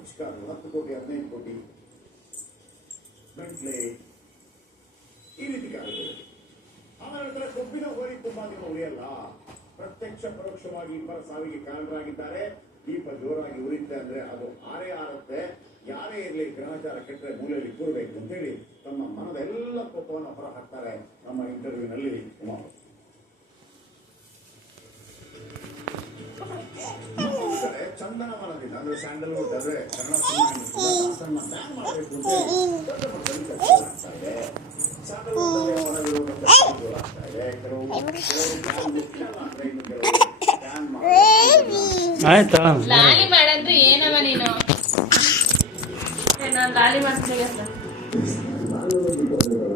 Rich car 10 ಕೋಟಿ 15 ಕೋಟಿ Bentley ಈ ರೀತಿ ಕಾರುಗಳು. ಆಮೇಲೆ ಹೇಳ್ತಾರೆ ಕೊಬ್ಬಿನ ಹೋರಿ ತುಂಬಾ ದಿನ ಉಳಿಯಲ್ಲ. ಪ್ರತ್ಯಕ್ಷ ಪರೋಕ್ಷವಾಗಿ ಇಬ್ಬರ ಸಾವಿಗೆ ಕಾರಣರಾಗಿದ್ದಾರೆ. ದೀಪ ಜೋರಾಗಿ ಉರಿಯುತ್ತೆ ಅಂದ್ರೆ ಅದು ಆರುತ್ತೆ. ಯಾರೇ ಇರಲಿ ಗ್ರಹಚಾರ ಕೆಟ್ಟರೆ ಮೂಲೆಯಲ್ಲಿ ಕೂರಬೇಕು ಅಂತ ಹೇಳಿ ತಮ್ಮ ಮನದ ಎಲ್ಲ ಕೋಪವನ್ನು ಹೊರ ಹಾಕ್ತಾರೆ ನಮ್ಮ ಇಂಟರ್ವ್ಯೂನಲ್ಲಿ ಉಮಾ. ಚಂದನ ಮನದಿಂದ ಅಂದ್ರೆ ಸ್ಯಾಂಡಲ್ವುಡ್ ಅಂದ್ರೆ ಕನ್ನಡ ಸಿನಿಮಾ ಬ್ಯಾನ್ ಮಾಡಬೇಕು ಅಂತ ದೊಡ್ಡ ಮಟ್ಟದಲ್ಲಿ ಚರ್ಚೆ ಆಗ್ತಾ ಇದೆ. ಸ್ಯಾಂಡಲ್ವುಡ್ ಮನ ವಿರೋಧ ಚರ್ಚೆಗಳು ಆಗ್ತಾ ಇದೆ. ಕೆಲವು ಲಾಲಿ ಮಾಡಂದ್ರೆ ಏನವ ನೀನು ಲಾಲಿ ಮಾಡ್ತೀನಿ